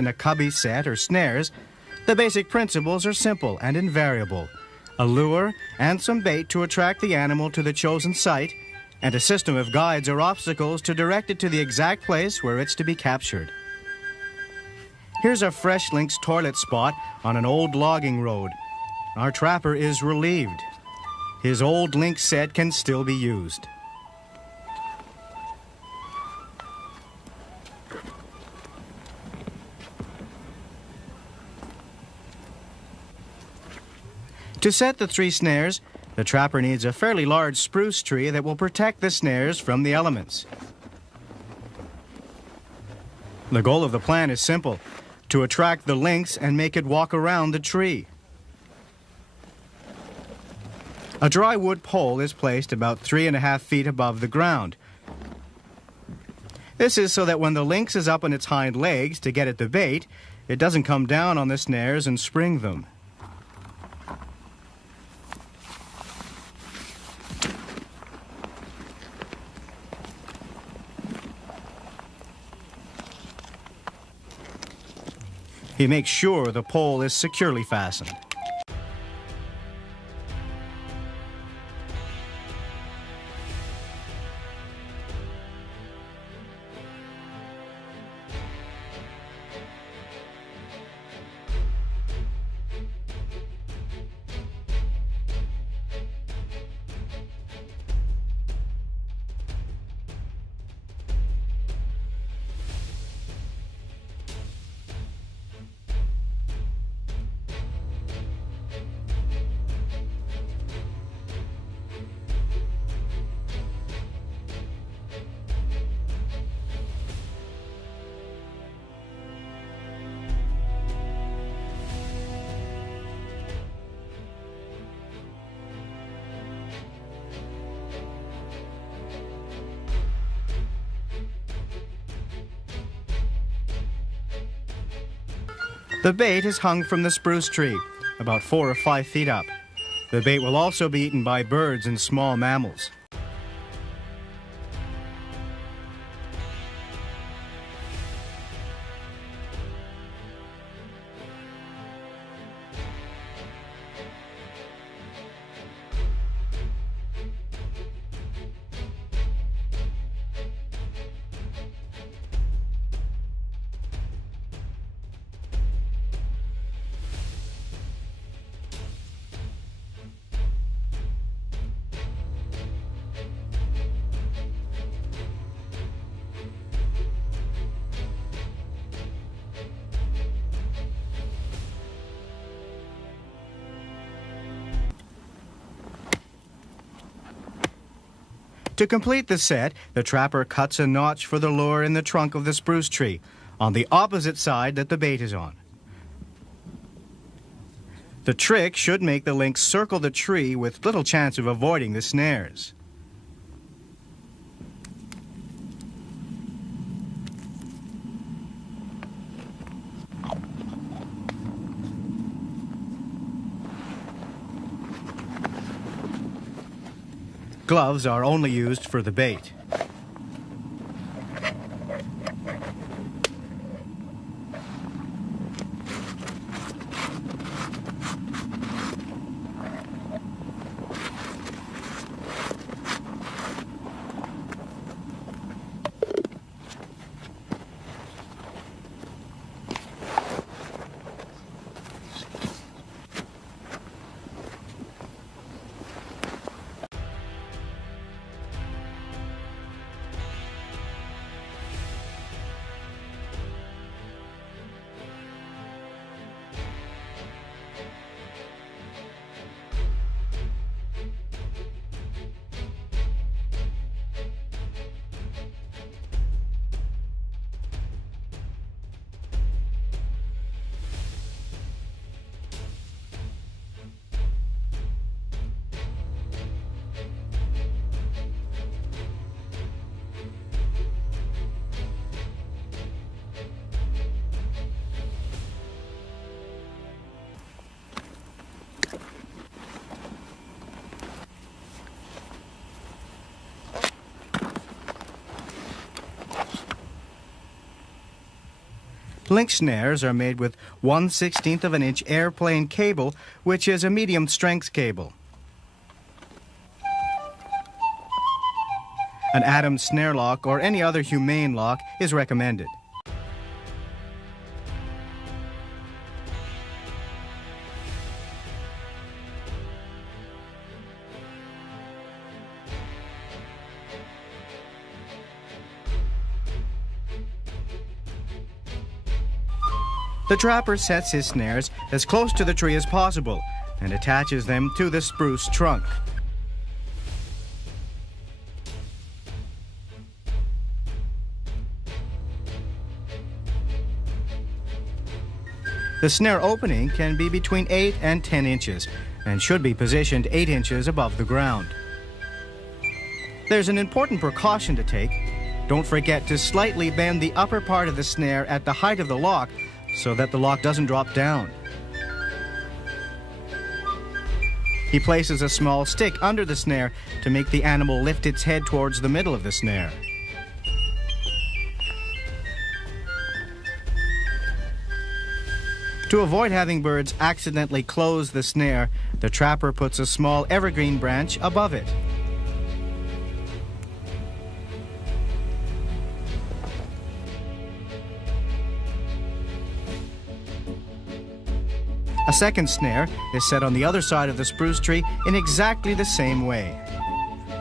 In a cubby set or snares, the basic principles are simple and invariable. A lure and some bait to attract the animal to the chosen site, and a system of guides or obstacles to direct it to the exact place where it's to be captured. Here's a fresh lynx toilet spot on an old logging road. Our trapper is relieved. His old lynx set can still be used. To set the 3 snares, the trapper needs a fairly large spruce tree that will protect the snares from the elements. The goal of the plan is simple: to attract the lynx and make it walk around the tree. A dry wood pole is placed about 3.5 feet above the ground. This is so that when the lynx is up on its hind legs to get at the bait, it doesn't come down on the snares and spring them. He makes sure the pole is securely fastened. The bait is hung from the spruce tree, about 4 or 5 feet up. The bait will also be eaten by birds and small mammals. To complete the set, the trapper cuts a notch for the lure in the trunk of the spruce tree, on the opposite side that the bait is on. The trick should make the lynx circle the tree with little chance of avoiding the snares. Gloves are only used for the bait. Lynx snares are made with 1/16 of an inch airplane cable, which is a medium strength cable. An Adams snare lock or any other humane lock is recommended. The trapper sets his snares as close to the tree as possible and attaches them to the spruce trunk. The snare opening can be between 8 and 10 inches and should be positioned 8 inches above the ground. There's an important precaution to take. Don't forget to slightly bend the upper part of the snare at the height of the lock so that the lock doesn't drop down. He places a small stick under the snare to make the animal lift its head towards the middle of the snare. To avoid having birds accidentally close the snare, the trapper puts a small evergreen branch above it. A second snare is set on the other side of the spruce tree in exactly the same way.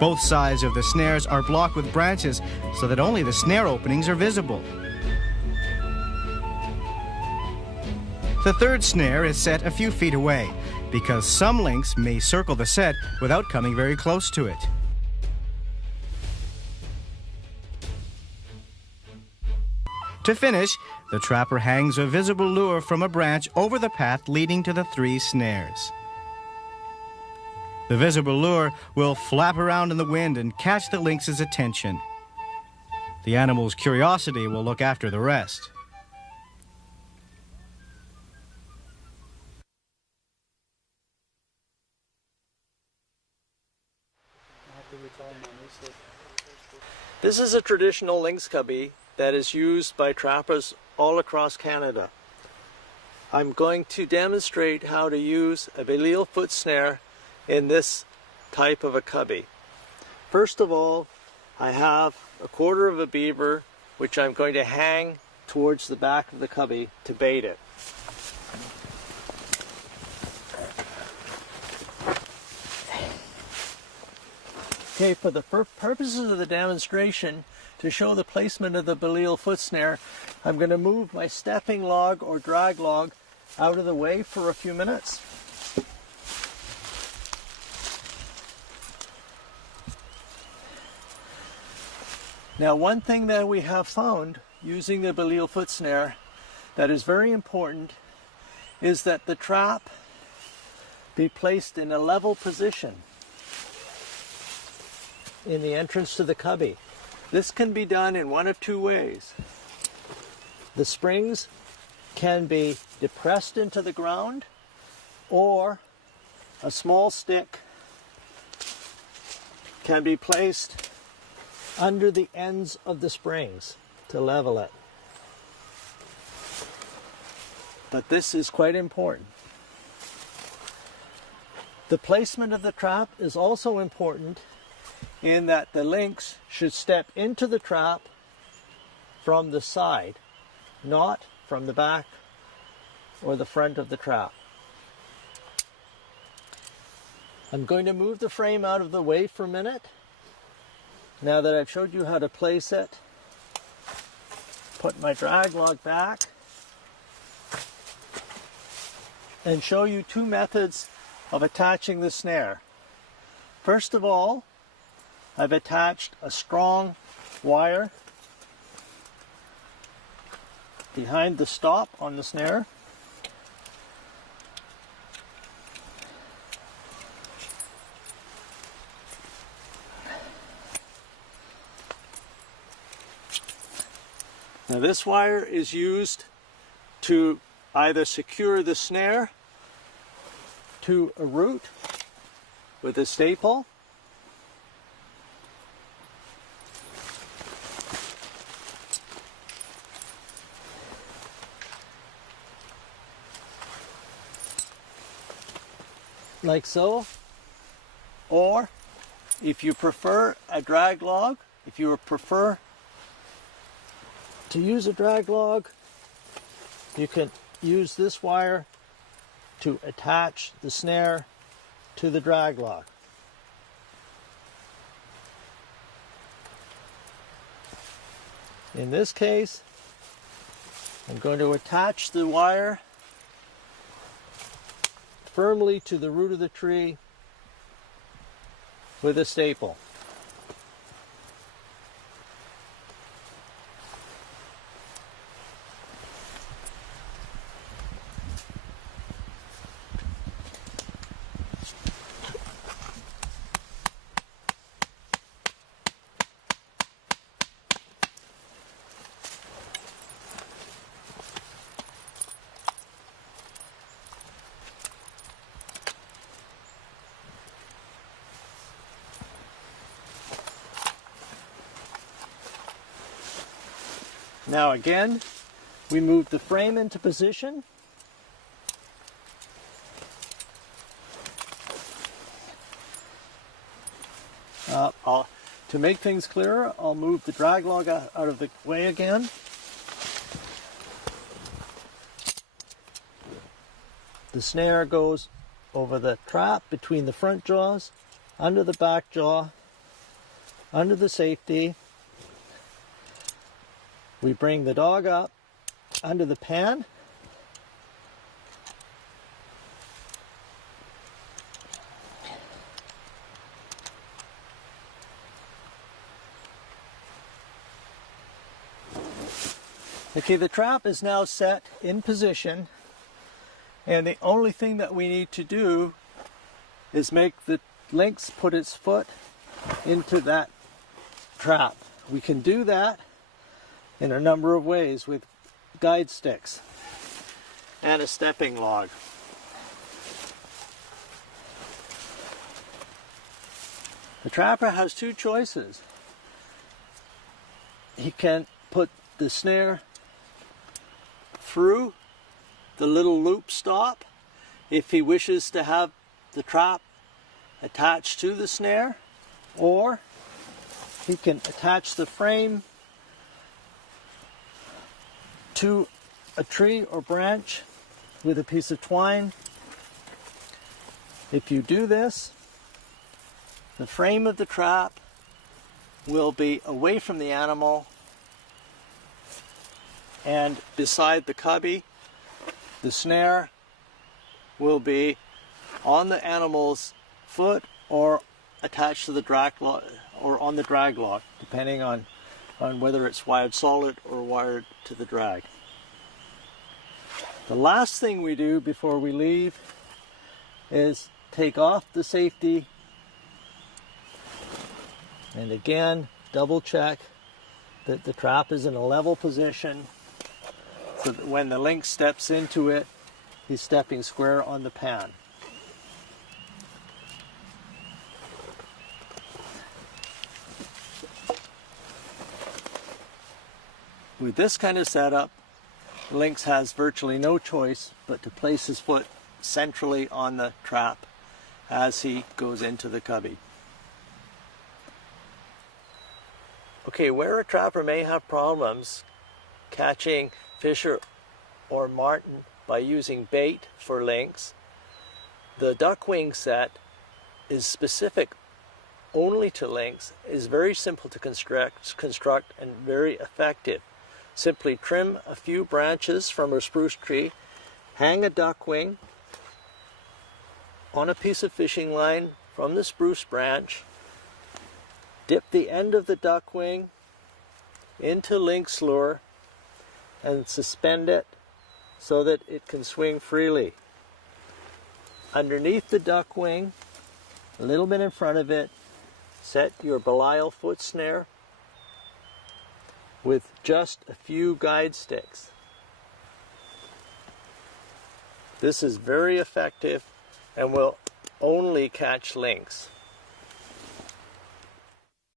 Both sides of the snares are blocked with branches so that only the snare openings are visible. The third snare is set a few feet away because some lynx may circle the set without coming very close to it. To finish, the trapper hangs a visible lure from a branch over the path leading to the 3 snares. The visible lure will flap around in the wind and catch the lynx's attention. The animal's curiosity will look after the rest. This is a traditional lynx cubby that is used by trappers all across Canada. I'm going to demonstrate how to use a balliol foot snare in this type of a cubby. First of all, I have a quarter of a beaver which I'm going to hang towards the back of the cubby to bait it. Okay, for the purposes of the demonstration, to show the placement of the balliol foot snare, I'm going to move my stepping log or drag log out of the way for a few minutes. Now, one thing that we have found using the balliol foot snare that is very important is that the trap be placed in a level position in the entrance to the cubby. This can be done in one of 2 ways. The springs can be depressed into the ground, or a small stick can be placed under the ends of the springs to level it. But this is quite important. The placement of the trap is also important in that the lynx should step into the trap from the side, not from the back or the front of the trap. I'm going to move the frame out of the way for a minute. Now that I've showed you how to place it, put my drag log back and show you 2 methods of attaching the snare. First of all, I've attached a strong wire behind the stop on the snare. Now this wire is used to either secure the snare to a root with a staple, like so. Or if you prefer a drag log, if you prefer to use a drag log, you can use this wire to attach the snare to the drag log. In this case, I'm going to attach the wire firmly to the root of the tree with a staple. Now again, we move the frame into position. To make things clearer, I'll move the drag log out of the way again. The snare goes over the trap between the front jaws, under the back jaw, under the safety. We bring the dog up under the pan. Okay, the trap is now set in position, and the only thing that we need to do is make the lynx put its foot into that trap. We can do that in a number of ways with guide sticks and a stepping log. The trapper has two choices. He can put the snare through the little loop stop if he wishes to have the trap attached to the snare, or he can attach the frame to a tree or branch with a piece of twine. If you do this, the frame of the trap will be away from the animal, and beside the cubby, the snare will be on the animal's foot or attached to the drag log, or on the drag log, depending on whether it's wired solid or wired to the drag. The last thing we do before we leave is take off the safety, and again double check that the trap is in a level position so that when the lynx steps into it, he's stepping square on the pan. With this kind of setup, Lynx has virtually no choice but to place his foot centrally on the trap as he goes into the cubby. Okay, where a trapper may have problems catching fish or marten by using bait for lynx, the duckwing set is specific only to lynx, is very simple to construct and very effective. Simply trim a few branches from a spruce tree, hang a duckwing on a piece of fishing line from the spruce branch, dip the end of the duckwing into lynx lure, and suspend it so that it can swing freely. Underneath the duckwing, a little bit in front of it, set your Belial foot snare with just a few guide sticks. This is very effective and will only catch lynx.